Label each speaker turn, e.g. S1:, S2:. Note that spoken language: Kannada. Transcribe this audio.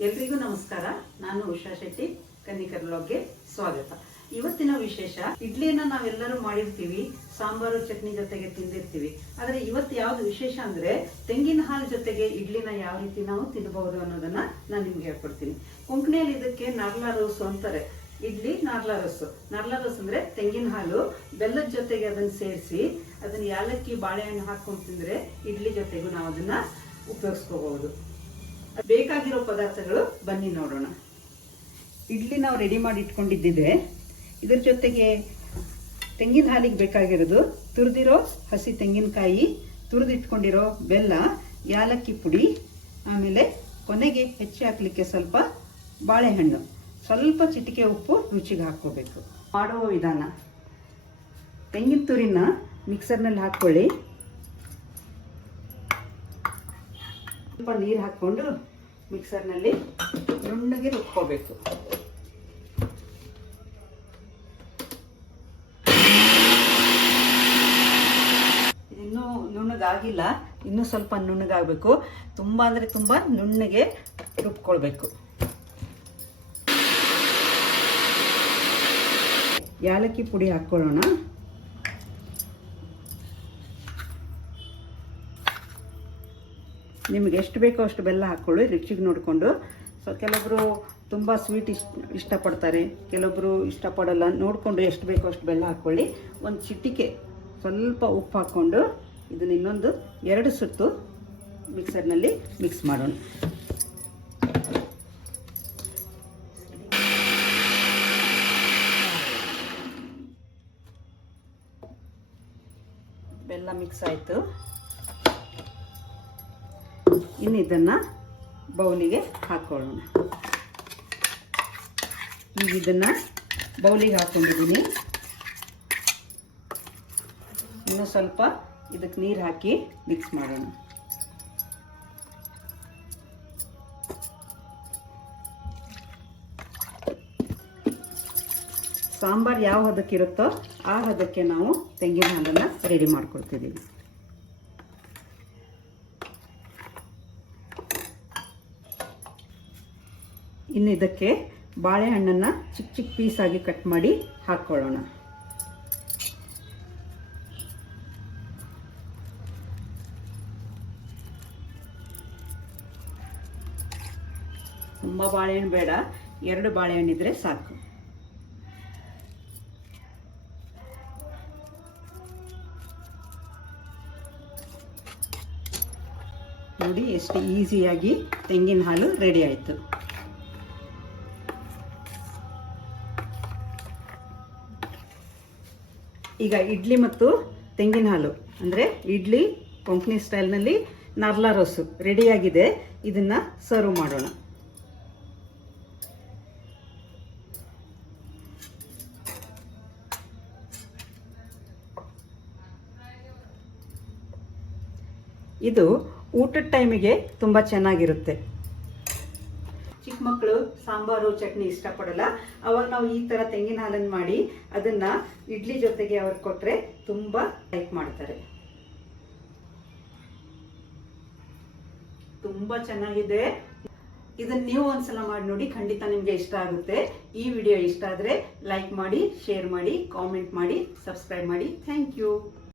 S1: ಎಲ್ರಿಗೂ ನಮಸ್ಕಾರ. ನಾನು ಉಷಾ ಶೆಟ್ಟಿ, ಕನ್ನಿಕರ್ ಬ್ಲಾಗ್ಗೆ ಸ್ವಾಗತ. ಇವತ್ತಿನ ವಿಶೇಷ ಇಡ್ಲಿನ ನಾವೆಲ್ಲರೂ ಮಾಡಿರ್ತೀವಿ, ಸಾಂಬಾರು, ಚಟ್ನಿ ಜೊತೆಗೆ ತಿಂದಿರ್ತೀವಿ. ಆದ್ರೆ ಇವತ್ತು ಯಾವ್ದು ವಿಶೇಷ ಅಂದ್ರೆ, ತೆಂಗಿನ ಹಾಲು ಜೊತೆಗೆ ಇಡ್ಲಿನ ಯಾವ ರೀತಿ ನಾವು ತಿನ್ನಬಹುದು ಅನ್ನೋದನ್ನ ನಾನು ನಿಮ್ಗೆ ಹೇಳ್ಕೊಡ್ತೀನಿ. ಕೊಂಕಣಿಯಲ್ಲಿ ಇದಕ್ಕೆ ನಾರ್ಲಾ ರೋಸು ಅಂತಾರೆ. ಇಡ್ಲಿ ನಾರ್ಲಾ ರಸು. ನಾರ್ಲಾ ರೋಸ್ ಅಂದ್ರೆ ತೆಂಗಿನ ಹಾಲು, ಬೆಲ್ಲದ ಜೊತೆಗೆ ಅದನ್ನ ಸೇರಿಸಿ, ಅದನ್ನ ಯಾಲಕ್ಕಿ, ಬಾಳೆಹಣ್ಣು ಹಾಕೊಂಡು ತಿಂದ್ರೆ ಇಡ್ಲಿ ಜೊತೆಗೂ ನಾವು ಅದನ್ನ ಉಪಯೋಗಿಸ್ಕೋಬಹುದು. ಬೇಕಾಗಿರೋ ಪದಾರ್ಥಗಳು ಬನ್ನಿ ನೋಡೋಣ. ಇಡ್ಲಿ ನಾವು ರೆಡಿ ಮಾಡಿ ಇಟ್ಕೊಂಡಿದ್ದಿದೆ. ಇದ್ರ ಜೊತೆಗೆ ತೆಂಗಿನ ಹಾಲಿಗೆ ಬೇಕಾಗಿರೋದು ತುರಿದಿರೋ ಹಸಿ ತೆಂಗಿನಕಾಯಿ ತುರಿದಿಟ್ಕೊಂಡಿರೋ ಬೆಲ್ಲ, ಯಾಲಕ್ಕಿ ಪುಡಿ, ಆಮೇಲೆ ಕೊನೆಗೆ ಹೆಚ್ಚಿ ಹಾಕಲಿಕ್ಕೆ ಸ್ವಲ್ಪ ಬಾಳೆಹಣ್ಣು. ಸ್ವಲ್ಪ ಚಿಟಿಕೆ ಉಪ್ಪು ರುಚಿಗೆ ಹಾಕ್ಕೋಬೇಕು. ಮಾಡುವ ವಿಧಾನ. ತೆಂಗಿನ ತುರಿನ ಮಿಕ್ಸರ್ನಲ್ಲಿ ಹಾಕ್ಕೊಳ್ಳಿ. ಸ್ವಲ್ಪ ನೀರು ಹಾಕ್ಕೊಂಡು ಮಿಕ್ಸರ್ನಲ್ಲಿ ನುಣ್ಣಗೆ ರುಬ್ಕೋಬೇಕು. ಇನ್ನೂ ನುಣ್ಣಗಾಗಿಲ್ಲ, ಇನ್ನೂ ಸ್ವಲ್ಪ ನುಣ್ಣಗಾಗಬೇಕು. ತುಂಬ ಅಂದರೆ ತುಂಬ ನುಣ್ಣಗೆ ರುಬ್ಕೊಳ್ಬೇಕು. ಯಾಲಕ್ಕಿ ಪುಡಿ ಹಾಕ್ಕೊಳ್ಳೋಣ. ನಿಮಗೆ ಎಷ್ಟು ಬೇಕೋ ಅಷ್ಟು ಬೆಲ್ಲ ಹಾಕ್ಕೊಳ್ಳಿ, ರುಚಿಗೆ ನೋಡಿಕೊಂಡು. ಸೊ ಕೆಲವೊಬ್ರು ತುಂಬ ಸ್ವೀಟ್ ಇಷ್ಟ, ಇಷ್ಟಪಡ್ತಾರೆ. ಕೆಲವೊಬ್ಬರು ಇಷ್ಟಪಡಲ್ಲ, ನೋಡಿಕೊಂಡು ಎಷ್ಟು ಬೇಕೋ ಅಷ್ಟು ಬೆಲ್ಲ ಹಾಕ್ಕೊಳ್ಳಿ. ಒಂದು ಚಿಟಿಕೆ, ಸ್ವಲ್ಪ ಉಪ್ಪು ಹಾಕ್ಕೊಂಡು ಇದನ್ನ ಇನ್ನೊಂದು ಎರಡು ಸುತ್ತು ಮಿಕ್ಸರ್ನಲ್ಲಿ ಮಿಕ್ಸ್ ಮಾಡೋಣ. ಬೆಲ್ಲ ಮಿಕ್ಸ್ ಆಯಿತು. ಇನ್ನು ಇದನ್ನು ಬೌಲಿಗೆ ಹಾಕ್ಕೊಳ್ಳೋಣ ಈಗ ಇದನ್ನು ಬೌಲಿಗೆ ಹಾಕ್ಕೊಂಡಿದ್ದೀನಿ ಇನ್ನು ಸ್ವಲ್ಪ ಇದಕ್ಕೆ ನೀರು ಹಾಕಿ ಮಿಕ್ಸ್ ಮಾಡೋಣ. ಸಾಂಬಾರು ಯಾವ ಹದಕ್ಕಿರುತ್ತೋ ಆ ಹದಕ್ಕೆ ನಾವು ತೆಂಗಿನ ಹಾಲನ್ನು ರೆಡಿ ಮಾಡ್ಕೊಳ್ತಿದ್ದೀವಿ ಇನ್ನು ಇದಕ್ಕೆ ಬಾಳೆಹಣ್ಣನ್ನು ಚಿಕ್ಕ ಚಿಕ್ಕ ಪೀಸಾಗಿ ಕಟ್ ಮಾಡಿ ಹಾಕ್ಕೊಳ್ಳೋಣ. ತುಂಬ ಬಾಳೆಹಣ್ಣು ಬೇಡ, ಎರಡು ಬಾಳೆಹಣ್ಣಿದ್ರೆ ಸಾಕು. ನೋಡಿ, ಎಷ್ಟು ಈಸಿಯಾಗಿ ತೆಂಗಿನ ಹಾಲು ರೆಡಿ ಆಯಿತು. ಈಗ ಇಡ್ಲಿ ಮತ್ತು ತೆಂಗಿನ ಹಾಲು. ಅಂದರೆ ಇಡ್ಲಿ ಕೊಂಕಣಿ ಸ್ಟೈಲ್ನಲ್ಲಿ ನಾರ್ಲಾ ರೋಸು ರೆಡಿಯಾಗಿದೆ ಇದನ್ನು ಸರ್ವ್ ಮಾಡೋಣ. ಇದು ಊಟದ ಟೈಮಿಗೆ ತುಂಬ ಚೆನ್ನಾಗಿರುತ್ತೆ. ಮಕ್ಕಳು ಸಾಂಬಾರು, ಚಟ್ನಿ ಇಷ್ಟಪಡಲ್ಲ. ಅವಾಗ ನಾವು ಈ ಥರ ತೆಂಗಿನ ಹಾಲನ್ನು ಮಾಡಿ ಅದನ್ನ ಇಡ್ಲಿ ಜೊತೆಗೆ ಅವ್ರಿಗೆ ಕೊಟ್ಟರೆ ತುಂಬ ಲೈಕ್ ಮಾಡ್ತಾರೆ. ತುಂಬ ಚೆನ್ನಾಗಿದೆ. ಇದನ್ನ ನೀವು ಒಂದ್ಸಲ ಮಾಡಿ ನೋಡಿ ಖಂಡಿತ ನಿಮಗೆ ಇಷ್ಟ ಆಗುತ್ತೆ. ಈ ವಿಡಿಯೋ ಇಷ್ಟ ಆದರೆ ಲೈಕ್ ಮಾಡಿ, ಶೇರ್ ಮಾಡಿ, ಕಾಮೆಂಟ್ ಮಾಡಿ, ಸಬ್ಸ್ಕ್ರೈಬ್ ಮಾಡಿ. Thank you.